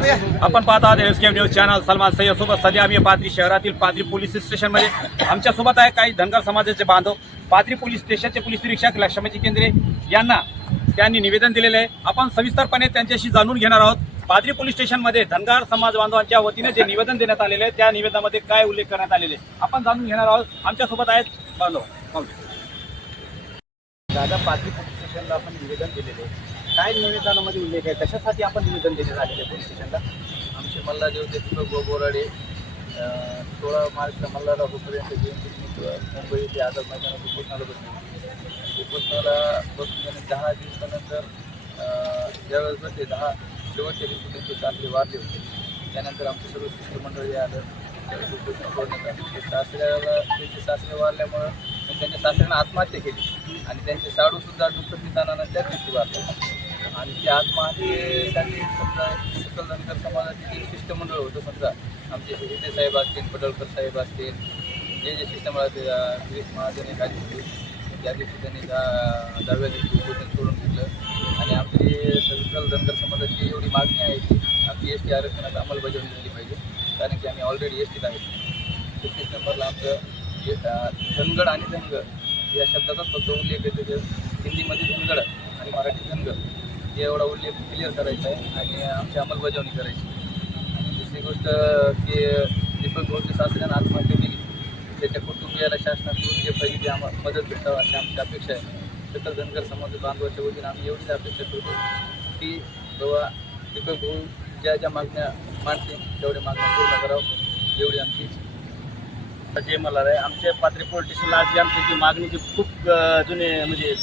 आपण पाहत आहात SKM news channel. Salman Sayyed सोबत सध्या आम्ही पाथरी शहरातील पाथरी पोलीस स्टेशनमध्ये आमच्या सोबत आहे काही धनगर समाजाचे बांधव. पाथरी पोलीस स्टेशनचे पोलीस निरीक्षक लक्ष्मणजी केंद्रे यांना त्यांनी निवेदन दिलेले आहे. आपण सविस्तरपणे त्यांच्याशी जाणून घेणार आहोत. पाथरी पोलीस स्टेशनमध्ये धनगर समाज बांधवांच्या वतीने जे निवेदन देण्यात आलेले आहे त्या निवेदनामध्ये काय उल्लेख करण्यात आलेले आपण जाणून घेणार आहोत. आमच्या सोबत आहेत बांधव. दादा, पाथरी पोलीस स्टेशनला आपण निवेदन दिलेले आहे. काय निवेदनामध्ये उल्लेख आहे, कशासाठी आपण निवेदन देण्यात आलेले पोलीस स्टेशनला? आमचे मल्हार होते दीपक बोराडे 16 मार्चला मल्हाररावपर्यंत जयंती मुंबई ते आझाद मैदानात उपोषणाला बसले. उपोषणाला बसून 10 दिवसानंतर ज्यावेळेस बसले 10 शेवटच्या दिवशी त्यांचे सासरे वारले होते. त्यानंतर आमचं सर्व शिष्टमंडळी आलं, त्यावेळेस उपोषण सोडण्यात आलं. ते त्यांचे सासरे वारल्यामुळं त्यांच्या सासऱ्यांना आत्महत्या केली आणि त्यांचे साडूसुद्धा दुःखनिदानानं त्या दिवशी वारले. आणि त्या आत्महत्येसाठी समजा सकल धनगर समाजाचे जे शिष्टमंडळ होतं, समजा आमचे हिरे साहेब असतील, पडळकर साहेब असतील, जे शिष्टमंडळ गिरीश महाजन एक आली होती, त्या दिवशी त्यांनी 10व्या दिवशी उपोषण सोडून घेतलं. आणि आमची सकल धनगर समाजाची एवढी मागणी आहे की आमची एस टी आरक्षणात अंमलबजावणी झाली पाहिजे. कारण की आम्ही ऑलरेडी एस टीत आहेत. 36 नंबरला आमचं धनगड आणि धनगर या शब्दाचाच फक्त उल्लेख आहे. त्याच्या हिंदीमध्ये धनगड आणि मराठी धनगर एवढा उल्लेख क्लिअर करायचा आहे आणि आमची अंमलबजावणी करायची. आणि दुसरी गोष्ट की दीपक भाऊच्या सासऱ्यानं आत्महत्या केली, त्याच्या कुटुंबियाला शासनाकडून जे पाहिजे ते आम्हाला मदत भेटावं अशी आमची अपेक्षा आहे. सकल धनगर समाज बांधवाच्या वतीने आम्ही एवढीच अपेक्षा करतो की बाबा दीपक भाऊ ज्या मागण्या मांडते तेवढ्या मागण्या पूर्ण करावं, एवढी आमची इच्छा. जे मला आहे आमच्या पाथरी पोलीस स्टेशनला जी आमची जी मागणी जी खूप जुने म्हणजे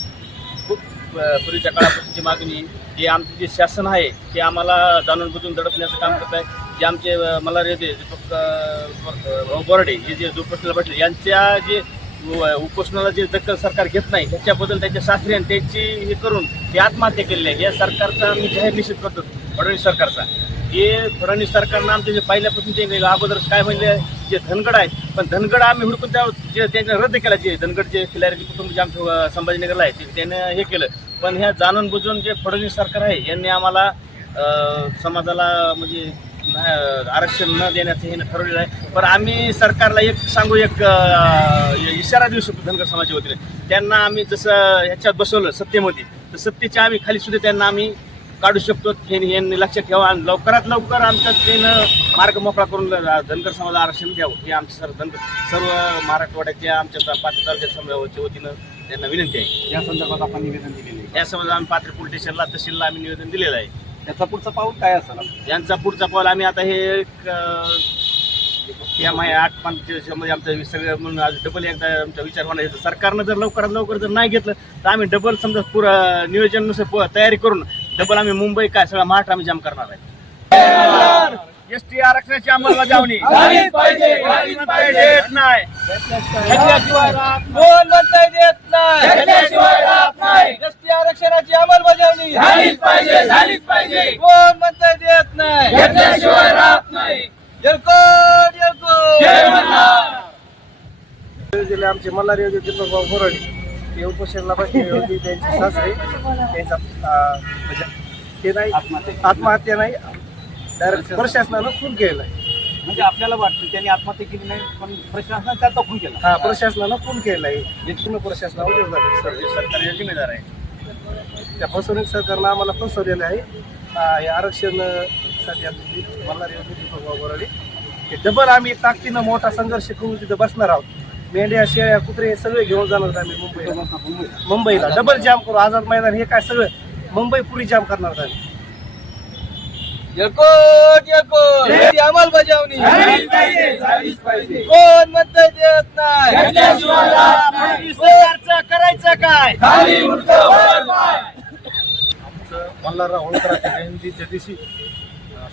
खूप पूर्वीच्या काळापासूनची मागणी ही आमचे जे शासन आहे ते आम्हाला जाणून बुजून दडपण्याचं काम करत आहे. जे आमचे मल्हार येते दीपक बोराडे हे जे उपोषणाला बसले यांच्या जे उपोषणाला जे दखल सरकार घेत नाही त्याच्याबद्दल त्यांच्या सासऱ्याने त्यांची हे करून ते आत्महत्या केलेली आहे. या सरकारचा आम्ही जाहीर निषेध करतो, फडणवीस सरकारचा. हे फडणवीस सरकारनं आमचे जे पहिल्यापासून ते अगोदर काय म्हणले जे धनगड आहेत, पण धनगड आम्ही हुडकून त्या जे त्यांनी रद्द केला. जे धनगड जे खिलारी कुटुंब जे आमचं संभाजीनगरला आहे ते त्यानं हे केलं. पण ह्या जाणून बुजून जे फडणवीस सरकार आहे यांनी आम्हाला समाजाला म्हणजे आरक्षण न देण्याचं हे ठरवलेलं आहे. पण आम्ही सरकारला एक सांगू, एक इशारा देऊ शकतो धनगर समाजाच्या वतीने. त्यांना आम्ही जसं ह्याच्यात बसवलं सत्तेमध्ये, तर सत्तेच्या आम्ही खाली सुद्धा त्यांना आम्ही काढू शकतो. हे यांनी लक्षात ठेवा आणि लवकरात लवकर आमच्या ट्रेन मार्ग मोकळा करून धनगर समाजाला आरक्षण द्यावं ही आमची सर्व मराठवाड्याच्या आमच्या पाथरी तालुक्याच्या समाजाच्या वतीनं त्यांना विनंती आहे. या संदर्भात आपण निवेदन दिलेले आहे. या संबंधात आम्ही पाथरी पोलीस स्टेशनला तहसीलला आम्ही निवेदन दिलेलं आहे. त्याचा पुढचा पाऊल काय असेल? यांचा पुढचा पाऊल आम्ही आता हे PM 8 मध्ये आमचं सगळं म्हणून आज डबल एकदा आमचा विचार होणार आहे. सरकारनं जर लवकरात लवकर जर नाही घेतलं तर आम्ही डबल समजा पुरं नियोजनानुसार तयारी करून डबल आम्ही मुंबई काय सगळा महाराष्ट्र आम्ही जाम करणार आहे. ST आरक्षणाची अंमलबजावणी झालीच पाहिजे. देत नाही, घेतल्याशिवाय कोण म्हणताय देत नाही, घेतल्याशिवाय राहत नाही. एसटी आरक्षणाची अंमलबजावणी झालीच पाहिजे, झालीच पाहिजे. कोण म्हणताय देत नाही, घेतल्याशिवाय राहत नाही. जलकोट जलकोट जय मल्हार. जिल्हे आमचे मल्हार योगी दीपक भाऊ बोराडे हे उपोषणाला बसले होते. त्यांचे सासरे त्यांचा म्हणजे ते नाही आत्महत्या नाही, डायरेक्ट प्रशासनानं खून केलेला आहे. म्हणजे आपल्याला वाटतं त्यांनी आत्महत्या केली नाही, पण प्रशासनाने त्याचा खून केला. हा, प्रशासनानं खून केलेला आहे. हे पूर्ण प्रशासनावर सरकार हे जिम्मेदार आहे. त्या फसवणूक सरकारनं आम्हाला फसवलेलं आहे. हे आरक्षणासाठी आमची मल्हार योगी दीपक भाऊ बोराडे हे डबल आम्ही ताकदीनं मोठा संघर्ष करून तिथं बसणार आहोत. मेंढ्या शेळ्या कुत्रे सगळे घेऊन जाणार आहोत आम्ही मुंबईला डबल जाम करू. आझाद मैदान हे काय सगळं मुंबई पुरी जाम करणार आहोत आम्ही. जलकोट जलकोट याची अंमलबजावणी झालीच पाहिजे, झालीच पाहिजे. कोण म्हणताय देत नाही, घेतल्याशिवाय राहत नाही. सरकारचं करायचं काय? खाली उलटं वर पाय. आमचं मल्हारराव होळकरांच्या जयंतीच्या दिवशी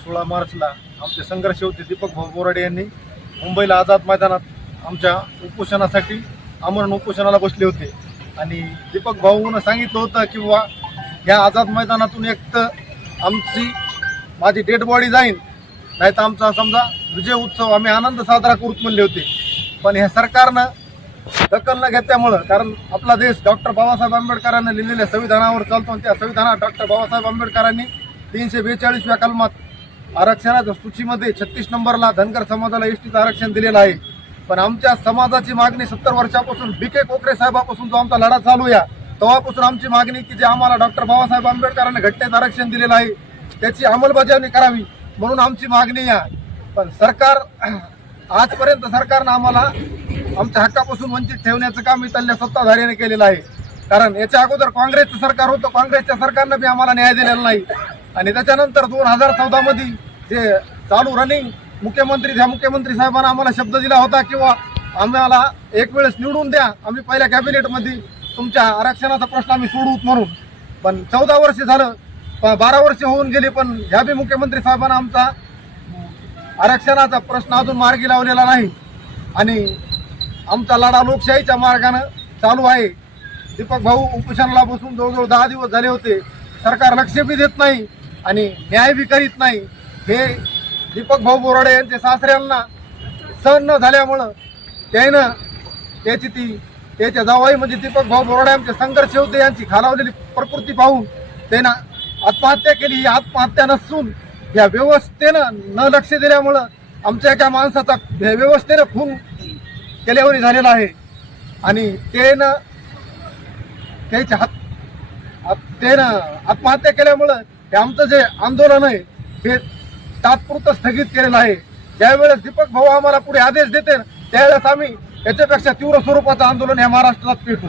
16 मार्चला आमचे संघर्ष होते. दीपक भाऊ बोराडे यांनी मुंबईला आझाद मैदानात आमच्या उपोषणासाठी आमरण उपोषणाला बसले होते. आणि दीपक भाऊनं सांगितलं होतं की बाबा ह्या आझाद मैदानातून एक तर माझी डेड बॉडी जाईन, नाही तर आमचा समजा विजय उत्सव आम्ही आनंद साजरा करूत म्हणले होते. पण ह्या सरकारनं दखल न घेतल्यामुळं, कारण आपला देश डॉक्टर बाबासाहेब आंबेडकरांनी लिहिलेल्या संविधानावर चालतो आणि त्या संविधानात डॉक्टर बाबासाहेब आंबेडकरांनी 342व्या कलमात आरक्षणाच्या सूचीमध्ये 36 नंबरला धनगर समाजाला एसटीचं आरक्षण दिलेलं आहे. पण आमच्या समाजाची मागणी 70 वर्षापासून BK कोकरे साहेबापासून जो आमचा लढा चालू आहे तेव्हापासून आमची मागणी की जे आम्हाला डॉक्टर बाबासाहेब आंबेडकरांनी घटनेत आरक्षण दिलेलं आहे त्याची अंमलबजावणी करावी म्हणून आमची मागणी आहे. पण सरकार आजपर्यंत सरकारनं आम्हाला आमच्या हक्कापासून वंचित ठेवण्याचं काम इथल्या सत्ताधाऱ्याने केलेलं आहे. कारण याच्या अगोदर काँग्रेसचं सरकार होतं, काँग्रेसच्या सरकारनं बी आम्हाला न्याय दिलेला नाही. आणि त्याच्यानंतर 2014 मध्ये जे चालू रनिंग मुख्यमंत्री साहेबांना आम्हाला शब्द दिला होता किंवा आम्हाला एक वेळेस निवडून द्या, आम्ही पहिल्या कॅबिनेटमध्ये तुमच्या आरक्षणाचा प्रश्न आम्ही सोडवूत म्हणून. पण 14 वर्ष झालं, 12 वर्ष होऊन गेली, पण ह्या बी मुख्यमंत्री साहेबांना आमचा आरक्षणाचा प्रश्न अजून मार्गी लावलेला नाही. आणि आमचा लढा लोकशाहीच्या मार्गानं चालू आहे. दीपक भाऊ उपोषणाला बसून जवळजवळ 10 दिवस झाले होते. सरकार लक्ष बी देत नाही आणि न्याय बी करीत नाही. हे दीपक भाऊ बोराडे यांच्या सासऱ्यांना सहन न झाल्यामुळं त्यानं त्याच्या जावाई म्हणजे दीपक भाऊ बोराडे आमचे संघर्ष होते यांची खालावलेली प्रकृती पाहून त्यानं आत्महत्या केली. ही आत्महत्या नसून या व्यवस्थेनं न लक्ष दिल्यामुळं आमच्या एका माणसाचा व्यवस्थेनं खून केल्यावर झालेला आहे. आणि त्यानं आत्महत्या केल्यामुळं हे आमचं जे आंदोलन आहे हे तात्पुरतं स्थगित केलेलं आहे. ज्यावेळेस दीपक भाऊ आम्हाला पुढे आदेश देते त्यावेळेस आम्ही याच्यापेक्षा तीव्र स्वरूपाचं आंदोलन या महाराष्ट्रात पेटू.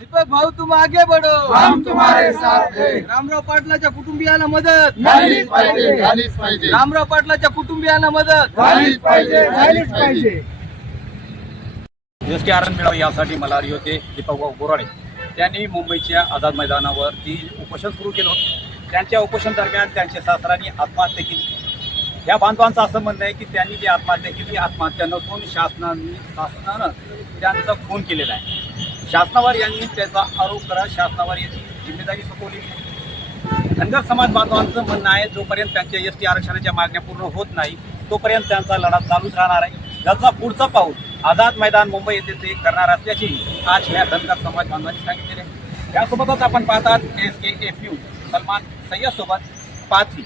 दीपक भाऊ तुम आगे बढ़ो, हम तुम्हारे साथ हैं. रामराव पाटलाच्या कुटुंबियांना मदत झालीच पाहिजे. रामराव पाटलाच्या कुटुंबियांना मदत झालीच पाहिजे. एसटी आरक्षण मिळावं यासाठी मल्हारी होते दीपकभाऊ बोराडे. त्यांनी मुंबईच्या आझाद मैदानावरती उपोषण सुरू केलं होतं. त्यांच्या उपोषण दरम्यान त्यांच्या सासऱ्यांनी आत्महत्या केली. या बांधवांचं असं म्हणणं आहे की त्यांनी जी आत्महत्या केली आत्महत्या नसून शासनानं त्यांचा खून केलेला आहे. शासनावर यांनी त्याचा आरोप करत शासनावर याची जिम्मेदारी सोपवली. धनगर समाज बांधवांचं म्हणणं आहे जोपर्यंत त्यांच्या एसटी आरक्षणाच्या मागण्या पूर्ण होत नाही तोपर्यंत त्यांचा लढा चालूच राहणार आहे. याचा पुढचा पाऊल आझाद मैदान मुंबई येथे ते करणार असल्याची आज ह्या धनगर समाज बांधवांनी सांगितलेले आहे. यासोबतच आपण पाहतात SKF न्यूज सलमान सय्यद सोबत पाथरी.